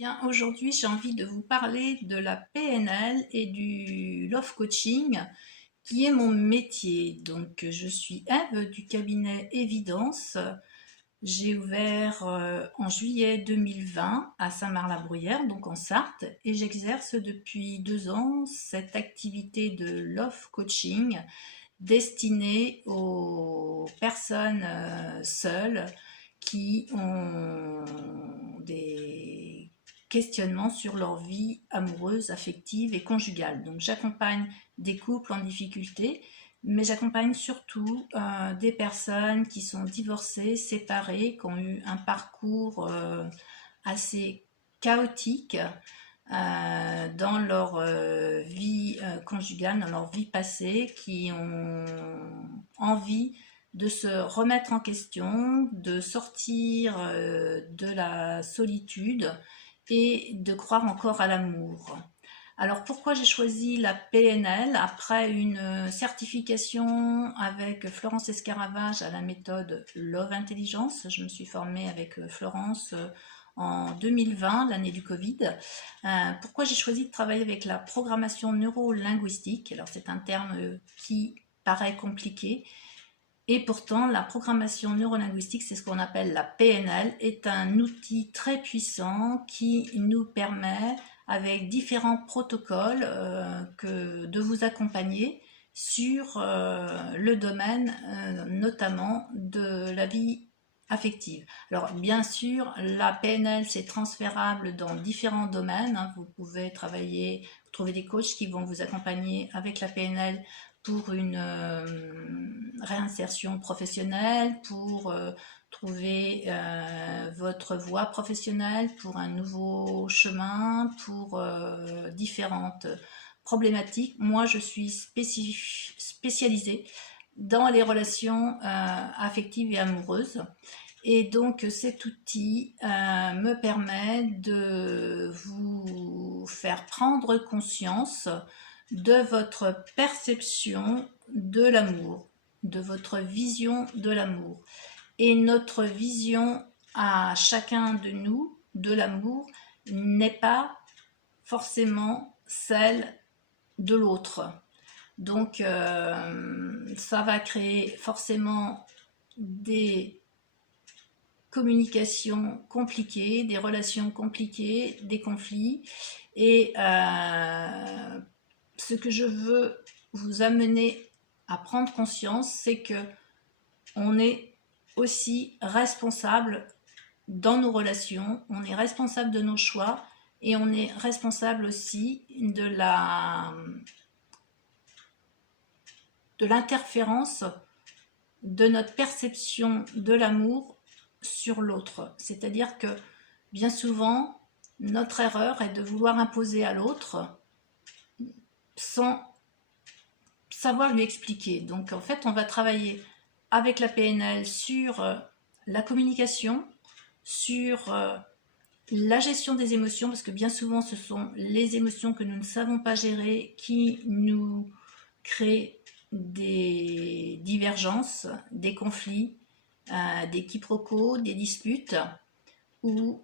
Bien, aujourd'hui, j'ai envie de vous parler de la PNL et du Love Coaching, qui est mon métier. Donc, je suis Ève du cabinet Évidence. J'ai ouvert en juillet 2020 à Saint-Marc-la-Bruyère, donc en Sarthe, et j'exerce depuis 2 ans cette activité de Love Coaching destinée aux personnes seules qui ont des questionnements sur leur vie amoureuse, affective et conjugale. Donc j'accompagne des couples en difficulté, mais j'accompagne surtout des personnes qui sont divorcées, séparées, qui ont eu un parcours assez chaotique dans leur vie conjugale, dans leur vie passée, qui ont envie de se remettre en question, de sortir de la solitude et de croire encore à l'amour. Alors pourquoi j'ai choisi la PNL après une certification avec Florence Escaravage à la méthode Love Intelligence? Je me suis formée avec Florence en 2020, l'année du Covid. Pourquoi j'ai choisi de travailler avec la programmation neurolinguistique? Alors c'est un terme qui paraît compliqué, et pourtant, la programmation neurolinguistique, c'est ce qu'on appelle la PNL, est un outil très puissant qui nous permet, avec différents protocoles, de vous accompagner sur le domaine notamment de la vie affective. Alors bien sûr, la PNL, c'est transférable dans différents domaines, hein. Vous pouvez travailler, trouver des coachs qui vont vous accompagner avec la PNL pour une réinsertion professionnelle, pour trouver votre voie professionnelle, pour un nouveau chemin, pour différentes problématiques. Moi, je suis spécialisée dans les relations affectives et amoureuses. Et donc cet outil me permet de vous faire prendre conscience de votre perception de l'amour, de votre vision de l'amour. Et notre vision à chacun de nous de l'amour n'est pas forcément celle de l'autre. Donc ça va créer forcément des communications compliquées, des relations compliquées, des conflits. Et ce que je veux vous amener à prendre conscience, c'est que on est aussi responsable dans nos relations, on est responsable de nos choix et on est responsable aussi de l'interférence de notre perception de l'amour sur l'autre. C'est-à-dire que bien souvent, notre erreur est de vouloir imposer à l'autre sans savoir lui expliquer. Donc en fait, on va travailler avec la PNL sur la communication, sur la gestion des émotions, parce que bien souvent, ce sont les émotions que nous ne savons pas gérer qui nous créent des divergences, des conflits, des quiproquos, des disputes, ou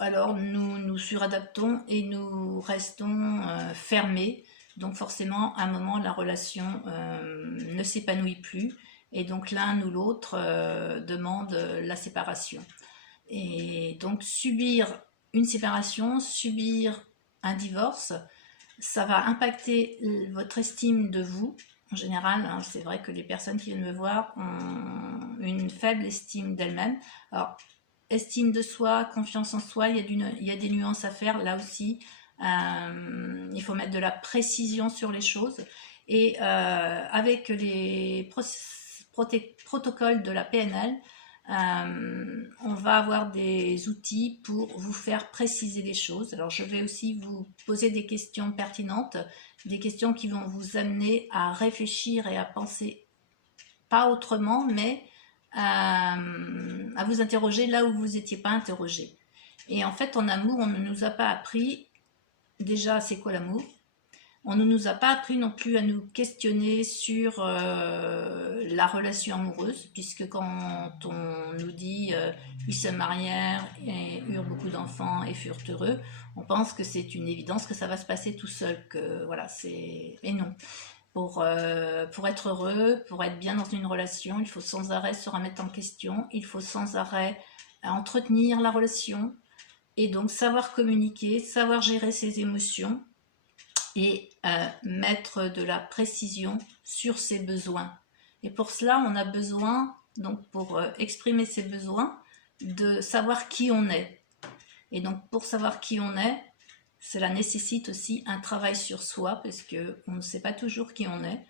alors nous nous suradaptons et nous restons fermés. Donc forcément, à un moment, la relation ne s'épanouit plus. Et donc l'un ou l'autre demande la séparation. Et donc subir une séparation, subir un divorce, ça va impacter votre estime de vous. En général, hein, c'est vrai que les personnes qui viennent me voir ont une faible estime d'elles-mêmes. Alors, estime de soi, confiance en soi, il y a des nuances à faire là aussi. Il faut mettre de la précision sur les choses. Et avec les protocoles de la PNL, on va avoir des outils pour vous faire préciser les choses. Alors je vais aussi vous poser des questions pertinentes, des questions qui vont vous amener à réfléchir et à penser pas autrement, mais à vous interroger là où vous n'étiez pas interrogé. Et en fait, en amour, on ne nous a pas appris déjà c'est quoi l'amour, On ne nous a pas appris non plus à nous questionner sur la relation amoureuse, puisque quand on nous dit ils se marièrent et eurent beaucoup d'enfants et furent heureux, on pense que c'est une évidence que ça va se passer tout seul, que voilà, c'est... Et non. Pour être heureux, pour être bien dans une relation, il faut sans arrêt se remettre en question, il faut sans arrêt entretenir la relation, et donc savoir communiquer, savoir gérer ses émotions, et mettre de la précision sur ses besoins. Et pour cela, on a besoin, donc pour exprimer ses besoins, de savoir qui on est. Et donc pour savoir qui on est, cela nécessite aussi un travail sur soi, parce qu'on ne sait pas toujours qui on est.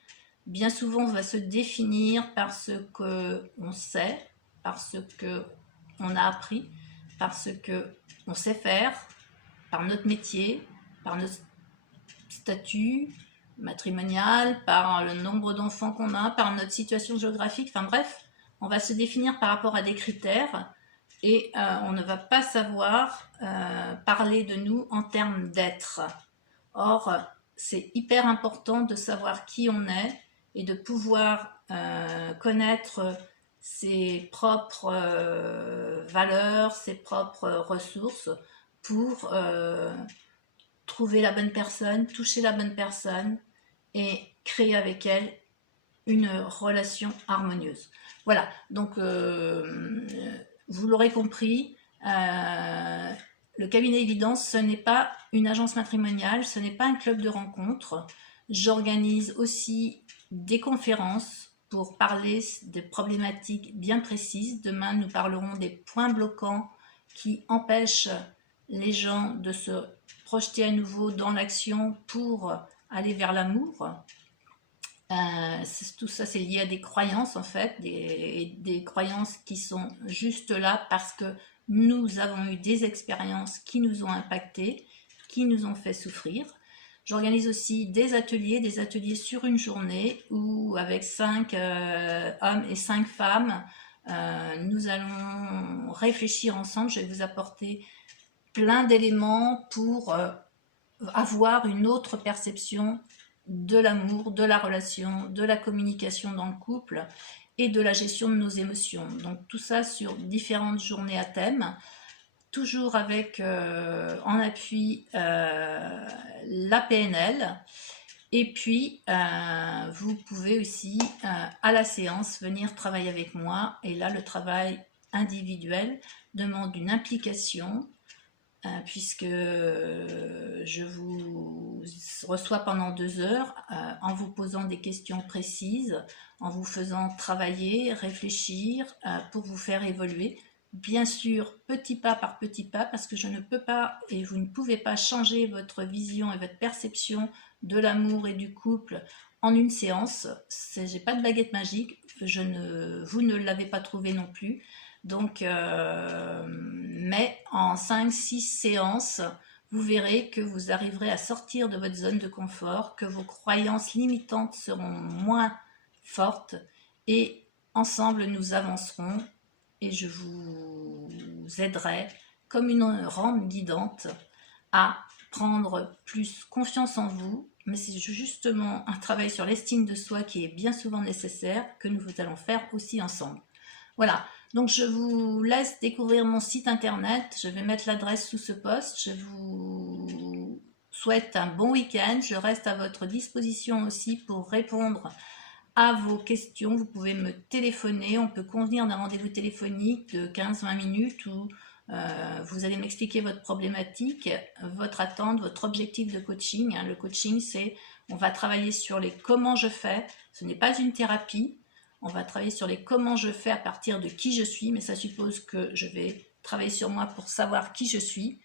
Bien souvent, on va se définir par ce qu'on sait, par ce qu'on a appris, par ce qu'on sait faire, par notre métier, par notre statut matrimonial, par le nombre d'enfants qu'on a, par notre situation géographique, enfin bref, on va se définir par rapport à des critères et on ne va pas savoir parler de nous en termes d'être. Or, c'est hyper important de savoir qui on est et de pouvoir connaître ses propres valeurs, ses propres ressources pour trouver la bonne personne, toucher la bonne personne et créer avec elle une relation harmonieuse. Voilà, donc vous l'aurez compris, le cabinet Évidence, ce n'est pas une agence matrimoniale, ce n'est pas un club de rencontres. J'organise aussi des conférences pour parler des problématiques bien précises. Demain, nous parlerons des points bloquants qui empêchent les gens de se projeter à nouveau dans l'action pour aller vers l'amour. Tout ça, c'est lié à des croyances, en fait, des croyances qui sont juste là parce que nous avons eu des expériences qui nous ont impactés, qui nous ont fait souffrir. J'organise aussi des ateliers sur une journée où, avec 5 hommes et 5 femmes, nous allons réfléchir ensemble. Je vais vous apporter plein d'éléments pour avoir une autre perception de l'amour, de la relation, de la communication dans le couple et de la gestion de nos émotions. Donc tout ça sur différentes journées à thème, toujours avec en appui la PNL. Et puis, vous pouvez aussi, à la séance, venir travailler avec moi. Et là, le travail individuel demande une implication, puisque je vous reçois pendant 2 heures en vous posant des questions précises, en vous faisant travailler, réfléchir pour vous faire évoluer. Bien sûr, petit pas par petit pas, parce que je ne peux pas et vous ne pouvez pas changer votre vision et votre perception de l'amour et du couple en une séance. J'ai pas de baguette magique, vous ne l'avez pas trouvé non plus. Donc, mais en 5-6 séances, vous verrez que vous arriverez à sortir de votre zone de confort, que vos croyances limitantes seront moins fortes et ensemble nous avancerons et je vous aiderai comme une rampe guidante à prendre plus confiance en vous. Mais c'est justement un travail sur l'estime de soi qui est bien souvent nécessaire que nous allons faire aussi ensemble. Voilà, donc je vous laisse découvrir mon site internet, je vais mettre l'adresse sous ce post, je vous souhaite un bon week-end, je reste à votre disposition aussi pour répondre à vos questions, vous pouvez me téléphoner, on peut convenir d'un rendez-vous téléphonique de 15-20 minutes où vous allez m'expliquer votre problématique, votre attente, votre objectif de coaching. Le coaching, c'est, on va travailler sur les comment je fais, ce n'est pas une thérapie. On va travailler sur les comment je fais à partir de qui je suis, mais ça suppose que je vais travailler sur moi pour savoir qui je suis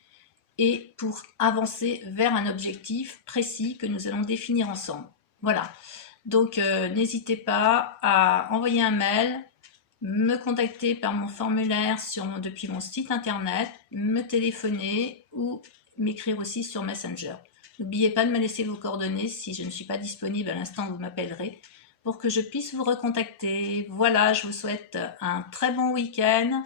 et pour avancer vers un objectif précis que nous allons définir ensemble. Voilà, donc n'hésitez pas à envoyer un mail, me contacter par mon formulaire depuis mon site internet, me téléphoner ou m'écrire aussi sur Messenger. N'oubliez pas de me laisser vos coordonnées, si je ne suis pas disponible à l'instant, vous m'appellerez pour que je puisse vous recontacter. Voilà, je vous souhaite un très bon week-end.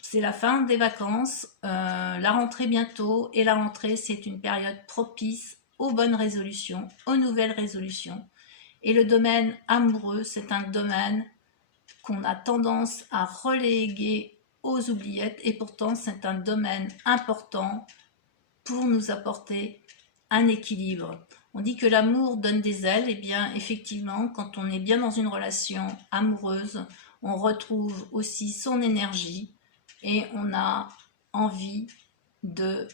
C'est la fin des vacances, la rentrée bientôt, et la rentrée, c'est une période propice aux bonnes résolutions, aux nouvelles résolutions. Et le domaine amoureux, c'est un domaine qu'on a tendance à reléguer aux oubliettes, et pourtant c'est un domaine important pour nous apporter un équilibre. On dit que l'amour donne des ailes, et bien effectivement, quand on est bien dans une relation amoureuse, on retrouve aussi son énergie et on a envie de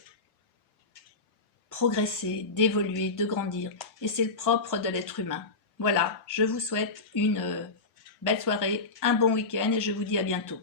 progresser, d'évoluer, de grandir. Et c'est le propre de l'être humain. Voilà, je vous souhaite une belle soirée, un bon week-end et je vous dis à bientôt.